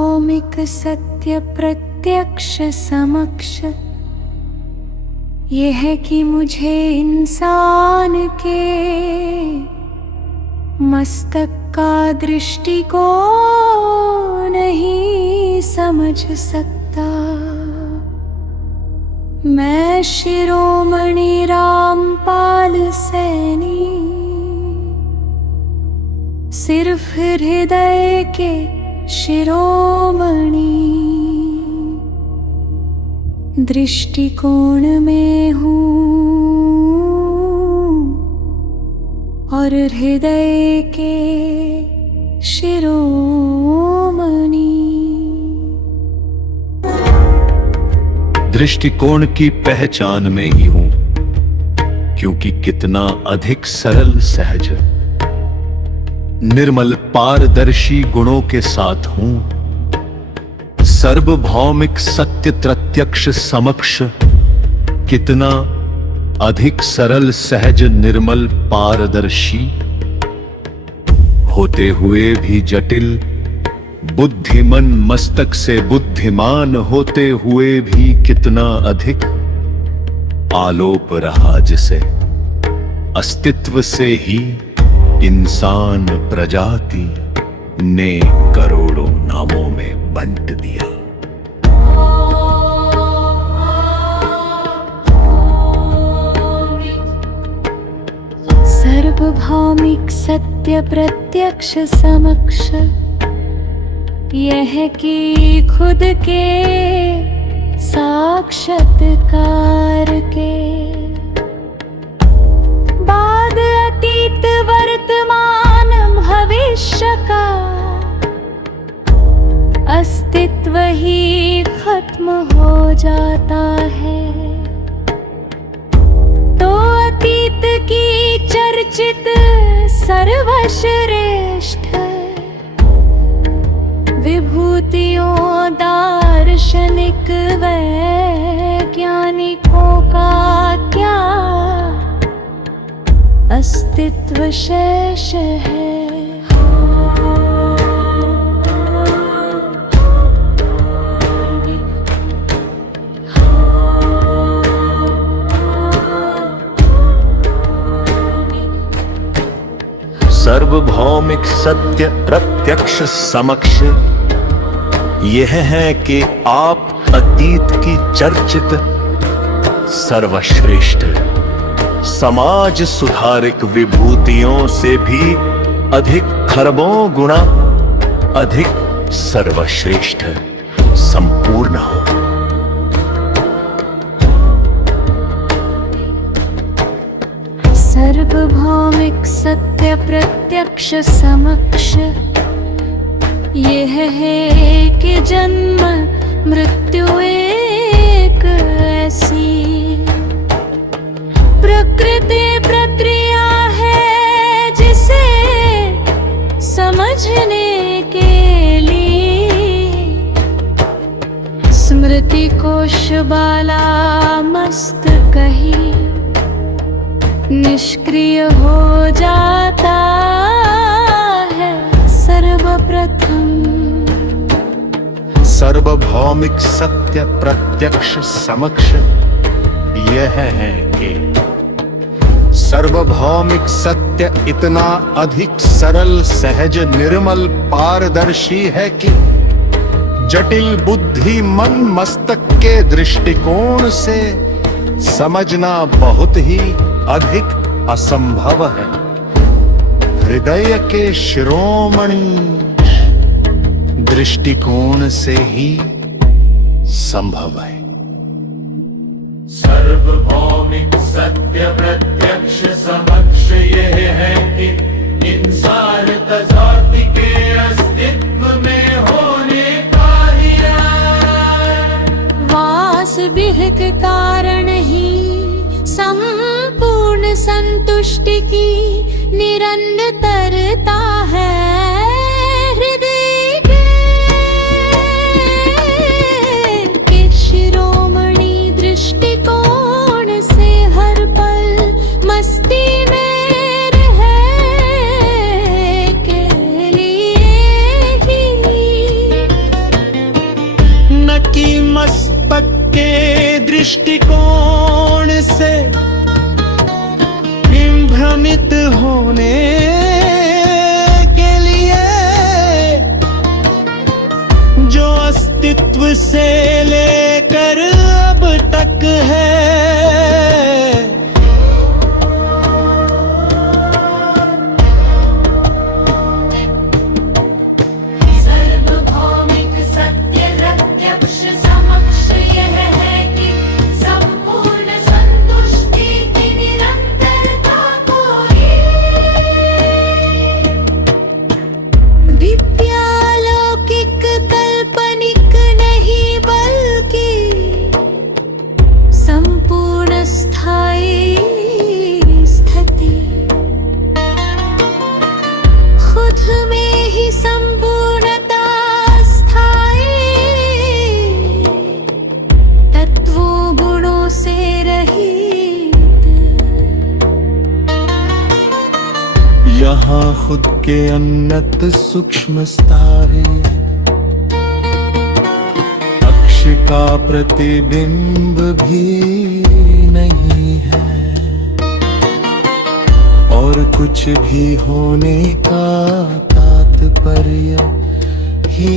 भौमिक सत्य प्रत्यक्ष समक्ष ये है कि मुझे इंसान के मस्तक का दृष्टिकोण नहीं समझ सकता। मैं शिरोमणि रामपाल सैनी सिर्फ हृदय के शिरोमणि दृष्टिकोण में हूँ और हृदय के शिरोमणि। दृष्टिकोण की पहचान में ही हूं, क्योंकि कितना अधिक सरल सहज निर्मल पारदर्शी गुणों के साथ हूं। सर्वभौमिक सत्य प्रत्यक्ष समक्ष कितना अधिक सरल सहज निर्मल पारदर्शी होते हुए भी जटिल बुद्धिमन मस्तक से बुद्धिमान होते हुए भी कितना अधिक आलोप रहा, जिसे अस्तित्व से ही इंसान प्रजाति ने करोड़ों नामों में बंट दिया। सर्वभौमिक सत्य प्रत्यक्ष समक्ष यह कि खुद के साक्षात्कार के बाद अतीत वर्तमान भविष्य का अस्तित्व ही खत्म हो जाता है। तो अतीत की चर्चित सर्वश्रेष्ठ विभूतियों दार्शनिक वैज्ञानिकों का क्या अस्तित्व शेष है। सर्वभौमिक सत्य प्रत्यक्ष समक्ष यह है कि आप अतीत की चर्चित सर्वश्रेष्ठ समाज सुधारक विभूतियों से भी अधिक खरबों गुना अधिक सर्वश्रेष्ठ संपूर्ण हो। सर्वभौमिक सत्य प्रत्यक्ष समक्ष यह है कि जन्म मृत्यु एक ऐसी प्रकृति प्रक्रिया है जिसे समझने के लिए स्मृति कोश बाला मस्तक ही निष्क्रिय हो जाता है। सर्वप्रथम सर्वभौमिक सत्य प्रत्यक्ष समक्ष यह है कि सर्वभौमिक सत्य इतना अधिक सरल सहज निर्मल पारदर्शी है कि जटिल बुद्धि मन मस्तक के दृष्टिकोण से समझना बहुत ही अधिक असंभव है। हृदय के शिरोमणि दृष्टिकोण से ही संभव है। सर्वभौमिक सत्य प्रत्यक्ष समक्ष यह है कि इंसान जाति के अस्तित्व में होने का ही वास विहक कारण ही संपूर्ण संतुष्टि की निरंतरता है। हृदय के शिरोमणि दृष्टिकोण से हर पल मस्ती में रहने के लिए ही दृष्टिकोण से भ्रमित होने के लिए जो अस्तित्व से लेकर अब तक है, सार्वभौमिक सत्य प्रत्यक्ष समक्ष यह है कि संपूर्ण संतुष्टि की निरंतरता कोई विद्यालौकिक काल्पनिक नहीं बल्कि संपूर्ण स्थायी स्थिति, खुद में ही संपूर्णता स्थायी, तत्वों गुणों से रहित। यहाँ खुद के अनंत सूक्ष्म तारे अक्ष का प्रतिबिंब भी नहीं है, और कुछ भी होने का तात्पर्य ही